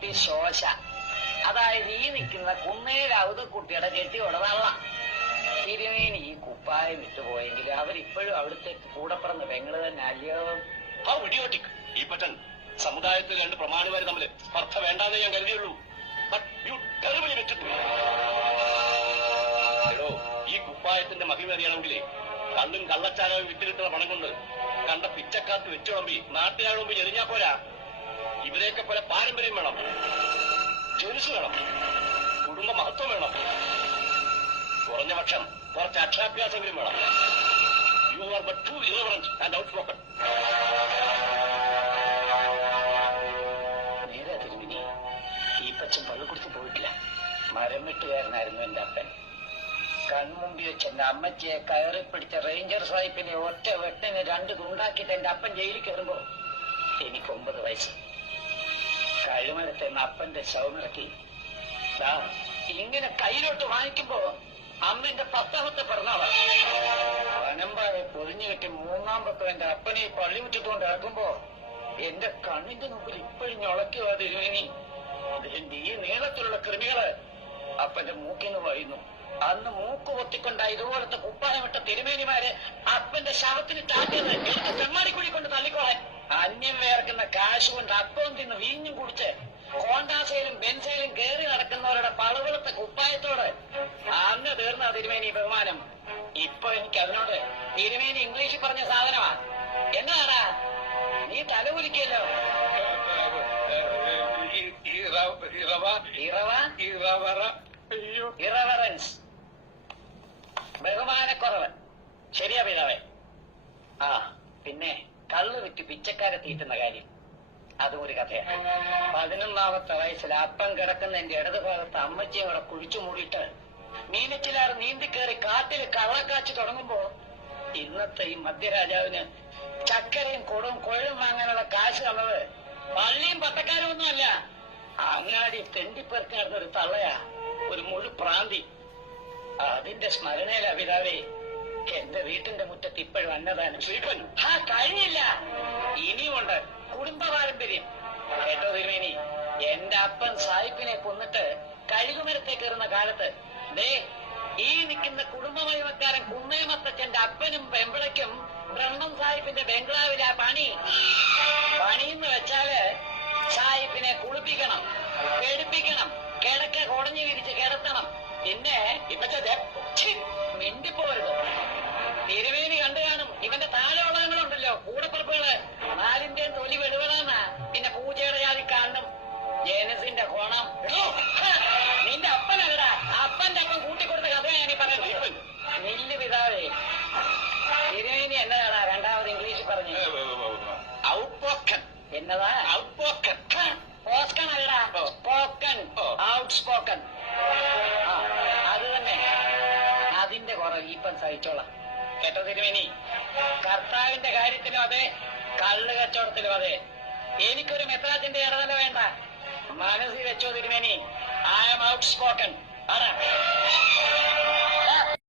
കുട്ടി ശോശ, അതായത് ഈ നിൽക്കുന്ന കുന്നേരാവുത് കുട്ടിയുടെ കെട്ടിയോടെ വള്ള. തിരുമേനി ഈ കുപ്പായം വിട്ടുപോയെങ്കിൽ അവരിപ്പോഴും അവിടുത്തെ കൂടപ്പറന്ന് പെങ്ങള് തന്നെ അല്ലയോ? ആ ഇഡിയോട്ടിക് ഈ പറ്റൻ സമുദായത്തിൽ രണ്ട് പ്രമാണിമാര് തമ്മില് സ്പർദ്ധ വേണ്ടാതെ ഞാൻ കരുതിയുള്ളൂ. ഈ കുപ്പായത്തിന്റെ മഹിമ അറിയണമെങ്കിലേ കണ്ണും കള്ളച്ചാരവും വിറ്റുകിട്ടുന്ന പണം കൊണ്ട് കണ്ട പിച്ചക്കാർക്ക് വെച്ചുളമ്പി നാട്ടുകാർ മുമ്പ് എറിഞ്ഞാ പോരാ. ഇവരെയൊക്കെ പോലെ പാരമ്പര്യം വേണം, ജോലിസ് വേണം, കുടുംബ മഹത്വം വേണം, കുറഞ്ഞ പക്ഷം കുറച്ച് അക്ഷരാഭ്യാസമെങ്കിലും വേണം. You are but too irreverent and outspoken. നേരെ തിരുമിനി ഈ പച്ചൻ പള്ളിക്കുടുത്ത് പോയിട്ടില്ല. മരം വെട്ടുകാരനായിരുന്നു എന്റെ അപ്പൻ. കൺമുമ്പി വെച്ച് എന്റെ അമ്മച്ചിയെ കയറി പിടിച്ച റേഞ്ചർ സാഹിബിനെ ഒറ്റ വെട്ടിന് രണ്ട് തുണ്ടാക്കിയിട്ട് എന്റെ അപ്പൻ ജയിലിൽ കയറുമ്പോ എനിക്ക് 9 വയസ്സ്. കഴിമരത്തെ അപ്പന്റെ ശവമിറക്കി ഇങ്ങനെ കയ്യിലോട്ട് വാങ്ങിക്കുമ്പോ അമ്മന്റെ 10ാമത്തെ പിറന്നാളാണ്. വനമ്പായെ പൊതിഞ്ഞു കെട്ടി 3ാം പക്കം എന്റെ അപ്പനെ പള്ളി മുറ്റത്തുകൊണ്ട് ഇറക്കുമ്പോ എന്റെ കണ്ണിന്റെ മുമ്പിൽ ഇപ്പോഴും ഞൊളയ്ക്കുവാ തിരുമേനി. എന്റെ ഈ നീളത്തിലുള്ള കൃമികള് അപ്പന്റെ മൂക്കിന്ന് വഴിയുന്നു. അന്ന് മൂക്ക് പൊത്തിക്കൊണ്ട ഇതുപോലത്തെ കുപ്പായമിട്ട തിരുമേനിമാര് അപ്പന്റെ ശവത്തിന് താറ്റിയത് എടുത്ത് തെമ്മാടിക്കുഴി കൊണ്ട് തള്ളിക്കോളെ. അന്യം വേർക്കുന്ന കാശ് കൊണ്ട് അപ്പം തിന്ന് വീഞ്ഞും കുടിച്ച് കോണ്ടാസയിലും ബെൻസയിലും കയറി നടക്കുന്നവരുടെ പളവെളുത്ത കുപ്പായത്തോട് അന്ന് തീർന്ന തിരുമേനി ബഹുമാനം. ഇപ്പൊ എനിക്ക് അതിനോട് തിരുമേനി ഇംഗ്ലീഷിൽ പറഞ്ഞ സാധനമാ. എന്നാടാ നീ തലകുലിക്കല്ലോ? ഇറവറൻസ്, ബഹുമാനക്കുറവ്. ശരിയാ പിതാവേ. ആ പിന്നെ കള്ള് വിറ്റ് പിച്ചക്കാരെ തീറ്റുന്ന കാര്യം, അതും ഒരു കഥയാണ്. 11ാമത്തെ വയസ്സിൽ അപ്പം കിടക്കുന്ന എന്റെ ഇടതുഭാഗത്ത് അമ്മച്ചിയും കൂടെ കുഴിച്ചു മൂടിയിട്ട് മീനച്ചിലാറ് നീന്തിക്കേറി കാട്ടിൽ കള്ളക്കാച്ചു തുടങ്ങുമ്പോ ഇന്നത്തെ ഈ മധ്യരാജാവിന് ചക്കരയും കൊടും കൊഴും വാങ്ങാനുള്ള കാശ് തന്നത് പള്ളിയും പട്ടക്കാരും ഒന്നുമല്ല, അങ്ങാടി തെണ്ടിപ്പേർക്ക് നടന്നൊരു തള്ളയാ, ഒരു മുഴു പ്രാന്തി. അതിന്റെ സ്മരണയില പിതാവേ എന്റെ വീട്ടിന്റെ മുറ്റത്ത് ഇപ്പോഴും അന്നദാനം. കഴിഞ്ഞില്ല, ഇനിയുമുണ്ട് കുടുംബ പാരമ്പര്യം. കേട്ടോ തിരുമേനി, എന്റെ അപ്പൻ സാഹിബിനെ കൊന്നിട്ട് കഴുകുമരത്തെ കയറുന്ന കാലത്ത് ഈ നിൽക്കുന്ന കുടുംബമഹിമക്കാരൻ കുന്നേമത്തച്ഛന്റെ അപ്പനും പെമ്പിളയ്ക്കും ബ്രഹ്മം സാഹിബിന്റെ ബംഗ്ലാവിലെ പണിന്ന് വെച്ചാല് സാഹിബിനെ കുളിപ്പിക്കണം, പേടിപ്പിക്കണം, കിടക്ക കുടഞ്ഞു വിരിച്ച് കിടത്തണം. പിന്നെ മിണ്ടിപ്പോരുത്. തിരുമേനി കണ്ടു കാണും ഇവന്റെ താഴെയുള്ളവങ്ങളുണ്ടല്ലോ കൂടപ്പുറപ്പുകള്, 4ന്റെയും തൊലി വെളുവളാന്നാ. പിന്നെ പൂജയുടെ ജാതി കാണും ജേനസിന്റെ കോണം. നിന്റെ അപ്പനല്ലടാ, അപ്പന്റെ അപ്പം കൂട്ടിക്കൊടുത്ത കഥയാണ് ഈ പറയുന്നത്. നില്ല് പിതാവേ. തിരുമേനി എന്നതാടാ 2ാമത് ഇംഗ്ലീഷിൽ പറഞ്ഞു? ഔട്ട്സ്പോക്കൺ. എന്നതാ ഔട്ട്സ്പോക്കൺ? പോസ്കൺ അല്ലടാ, സ്പോക്കൺ, ഔട്ട്സ്പോക്കൺ. അത് തന്നെ. അതിന്റെ കുറവ് ഈപ്പം സഹിച്ചോളാം. കേട്ടോ തിരുമേനി, കർത്താവിന്റെ കാര്യത്തിലും അതെ, കള്ള് കച്ചവടത്തിലും അതെ. എനിക്കൊരു മെത്രാജിന്റെ ഇടതല വേണ്ട. മനസ്സിൽ വെച്ചോ തിരുമേനി, ഐ ആം ഔട്ട്സ്പോക്കൺ. ആടാ.